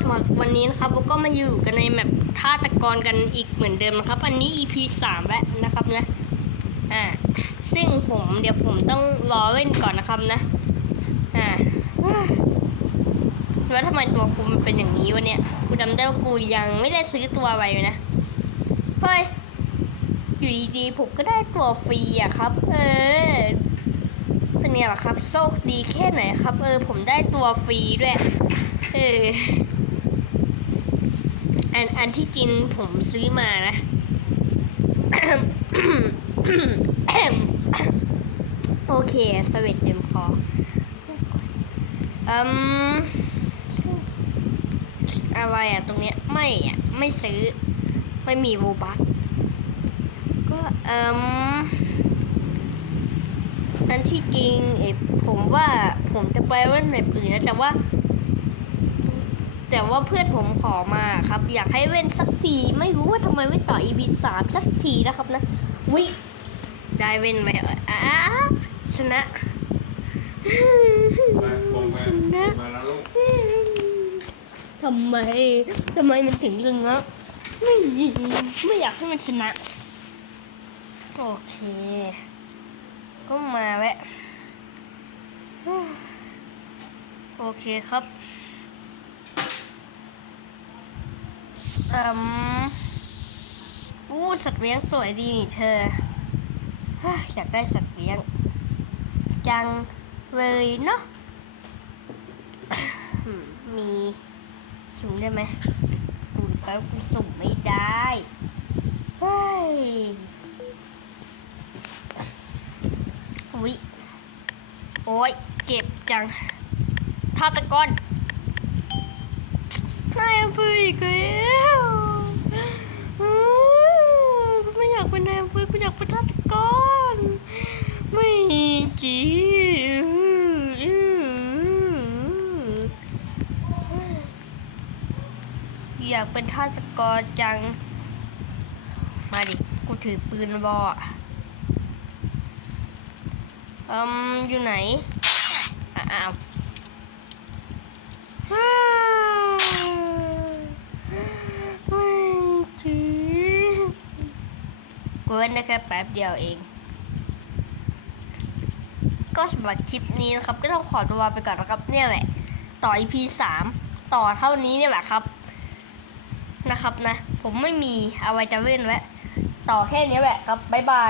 สำหรับวันนี้นะครับเราก็มาอยู่กันในแมปฆาตะกรกันอีกเหมือนเดิมนะครับ อันนี้ EP สามแล้วนะครับนะอ่าซึ่งผมเดี๋ยวผมต้องรอเล่นก่อนนะครับนะอ่าแล้วทำไมตัวกูมันเป็นอย่างนี้วะเนี่ยกูจำได้ว่ากูยังไม่ได้ซื้อตัวอะไรเลยนะเฮ้ยอยู่ดีๆผมก็ได้ตัวฟรีอะครับ เออเป็นไงล่ะครับโชคดีแค่ไหนครับ เออ ผมได้ตัวฟรีด้วย เออ นอันที่จริงผมซื้อมานะ โอเคสวิตเต็มคออืมอะไรอะตรงเนี้ยไม่อะ ไม่ซื้อ ไม่มีโวบัคก็อืมอันที่จริงเออผมว่าผมจะไปเล่นแบบอื่นนะแต่ว่า แต่ว่าเพื่อนผมขอมาครับ อยากให้เล่นสักที ไม่รู้ว่าทำไมไม่ต่อ EP สามสักทีนะครับนะ วิ ได้เว้นไหมเอ่ยอะชนะมาลงมามาแล้วลูกทำไมทำไมมันถึงลึงแล้วไม่ไม่อยากให้มันชนะ โอเค ก็มาแวะโอเคครับ อืมอู้สัตว์เลี้ยงสวยดีนี่เธอ อยากได้สัตว์เลี้ยง จังเลยเนาะมีสุ่มได้ไหมดูดิแป๊บกูสุ่มไม่ได้เฮ้ยอุ๊ยโอ้ยเจ็บจังฆาตกรนายอำเภออีกแล้วอื้อกูไม่อยากเป็นนายอำเภอกูอยากเป็นฆาตกร ไม่ จีอยากเป็นฆาตกรจัง มาดิ กูถือปืนบออะอืมอยู่ไหน อ้าวอ้าวไม่จีกูเล่นได้แค่แป๊บเดียวเอง ก็สำหรับคลิปนี้นะครับ ก็ต้องขอตัวลาไปก่อนนะครับเนี่ยแหละ ต่อ EP สามต่อเท่านี้เนี่ยแหละครับ นะครับนะ ผมไม่มีอะไรจะเล่นแล้วต่อแค่นี้แหละครับบ๊ายบาย